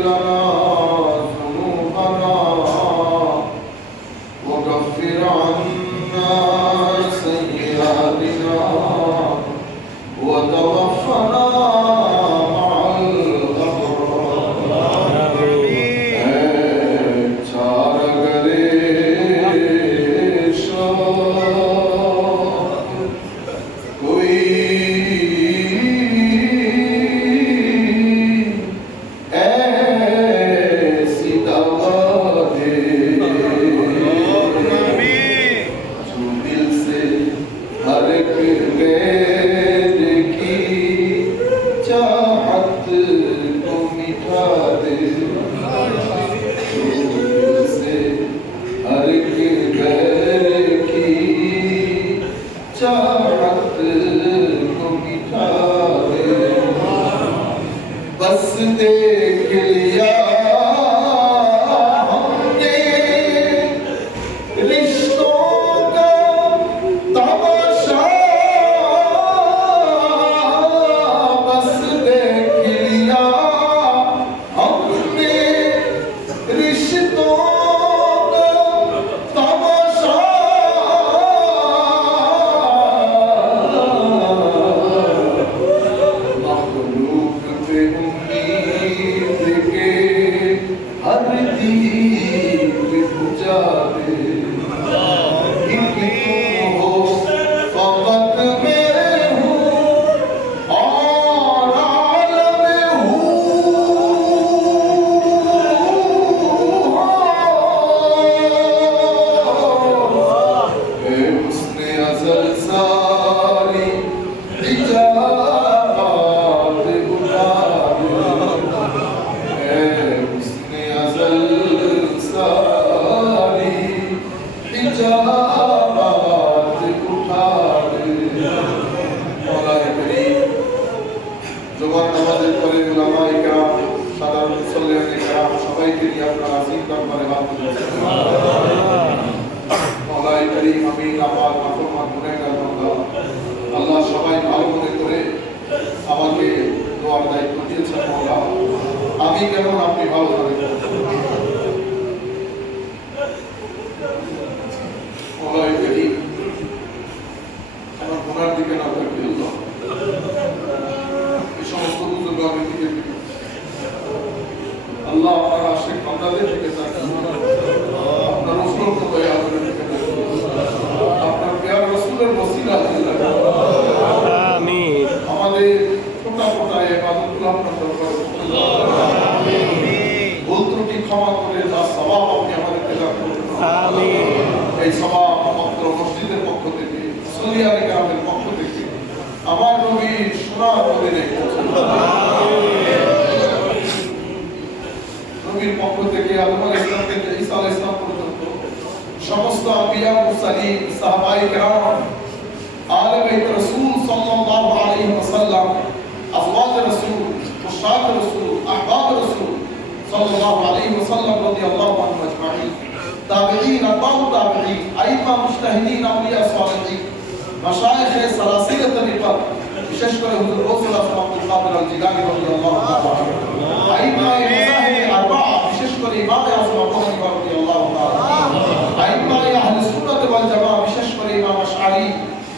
لنا নিয়ে আজিম দরবারে হাত তুলেছেন মৌলাই করিম আল্লাহ সবাই ভালো মনে করে আমাকে দোয়ার দায়িত্ব আমি কেমন আপনি ভালো করে মৌলাই করিম আমার গুনার দিকে না থাকবে আল্লাহ এই সমস্ত বুজুর্গ আমি দিকে দিকে আল্লাহ আপনার আশেখ বান্দাদের দিকে তাকান আপনার রসুল তো দয়া করে দিকে তাকান আপনার পেয়ার রসুলের বসিলা দিকে তাকান আমিন আমাদের ছোটা মোটা ইবাদতগুলো আপনার দরবারে ভুল ত্রুটি ক্ষমা করে যা স্বভাব আপনি আমাদেরকে দান করুন এই সভা পত্র মসজিদের পক্ষ থেকে সলিয়ারি গ্রামের পক্ষ থেকে আমার নবীর সোনার নবীর পক্ষ থেকে আদম আলাইহিস থেকে ঈসা আলাইহিস সালাম পর্যন্ত সমস্ত আম্বিয়া মুরসালিন সাহাবায়ে কেরাম আলে বাইত রাসূল সাল্লাল্লাহু আলাইহি ওয়াসাল্লাম আজওয়াজ রাসূল উশাত রাসূল আহবাব রাসূল সাল্লাল্লাহু আলাইহি ওয়াসাল্লাম রাদিয়াল্লাহু আনহু আজমাইন। তাবিঈন আতবাউ তাবিঈন, আইমা মুজতাহিদিন, আউলিয়া সালিহিন। মাশায়েখ সালাসিল তরিকা বিশেষ করে হুজুর গৌসুল আজম আব্দুল কাদের আল জিলানী রাদিয়াল্লাহু আজম আবু হানিফা রাদিয়াল্লাহু তাআলা আইমা আহলে সুন্নাত ওয়াল জামা বিশেষ করে ইমাম আশআরি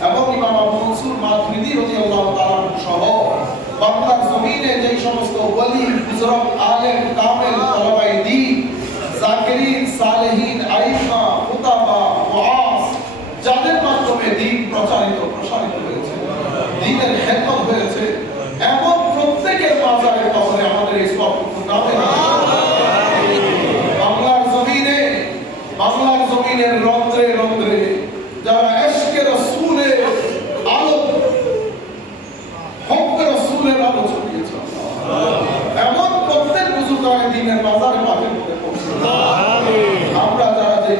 এবং ইমাম আবু মনসুর মাতুরিদি রাদিয়াল্লাহু তাআলা সহ বাংলার জমিনে যেই সমস্ত ওলি বুজুর্গ আলেম কামেল তলাবায়ে দ্বীন জাকিরিন সালেহিন আইমা মুতাবা ওয়াস যাদের মাধ্যমে দিন প্রচারিত প্রসারিত হয়েছে দিনের খেদমত হয়েছে এমন প্রত্যেকের মাজারে কবরে আমাদের এই সব নামে প্রত্যেক বাজারে আমরা যারা যে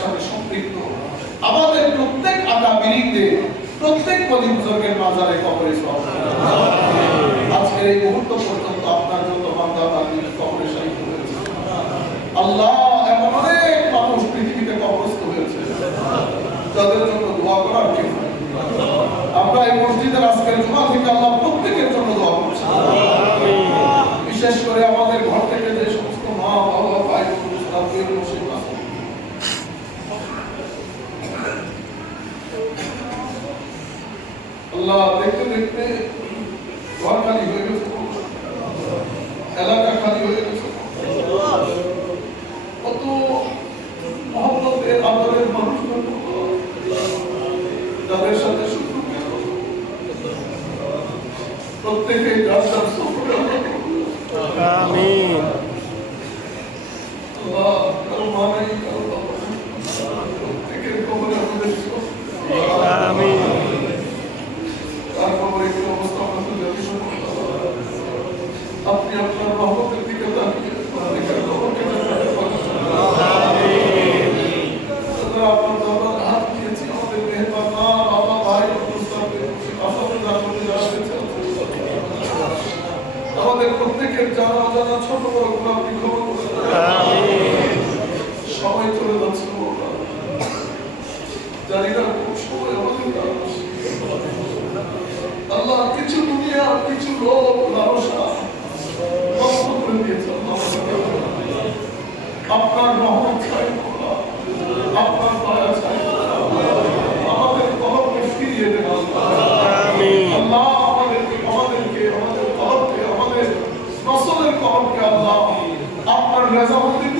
সাথে আমাদের প্রত্যেক আকাবিরিতে প্রত্যেক কলি বুজুর্গের মাজারে কবরে আজকের এই মুহূর্ত আপনার যত বান্দা বান্দি কবরে শাহিদ হয়েছে আল্লাহ এমন অনেক মানুষ পৃথিবীতে কবরস্থ হয়েছে। যাদের জন্য দোয়া করার কেউ আমরা এই মসজিদের আজকের জমা থেকে আল্লাহ প্রত্যেকের জন্য দোয়া করছি। বিশেষ করে আমাদের ঘর থেকে যে সমস্ত মা, বাবা, ভাই আছে। আল্লাহ দেখতে দেখতে ঘর হয়ে গেছে। আল্লাহ কিছু দুনিয়া কিছু লোক আপনার রহমত আপনার দয়া চাই nós vamos ter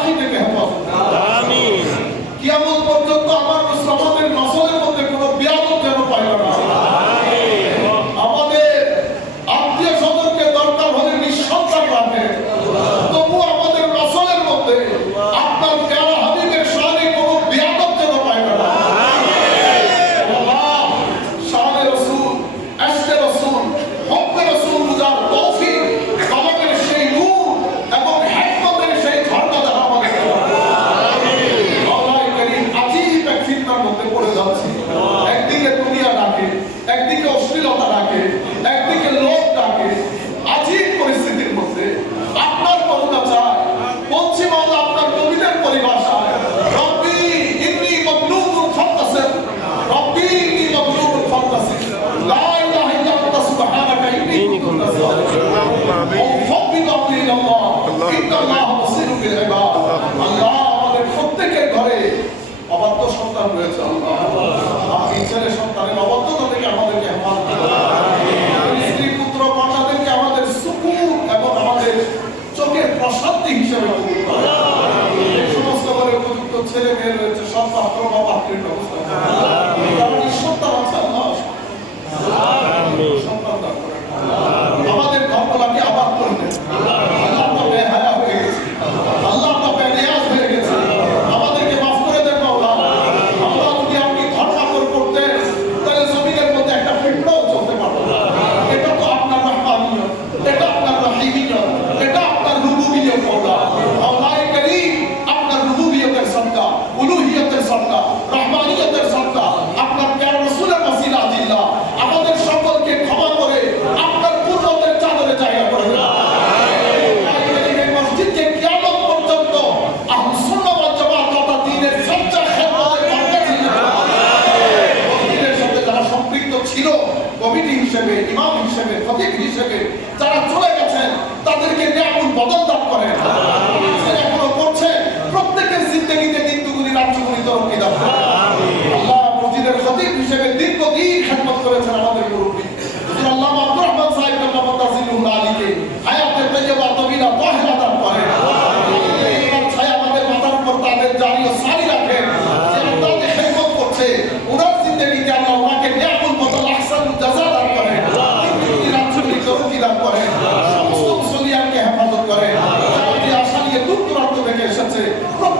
বাকি থেকে সন্তান রয়েছে আল্লাহ। আপনি ছেলে সন্তানের অবদান আসছে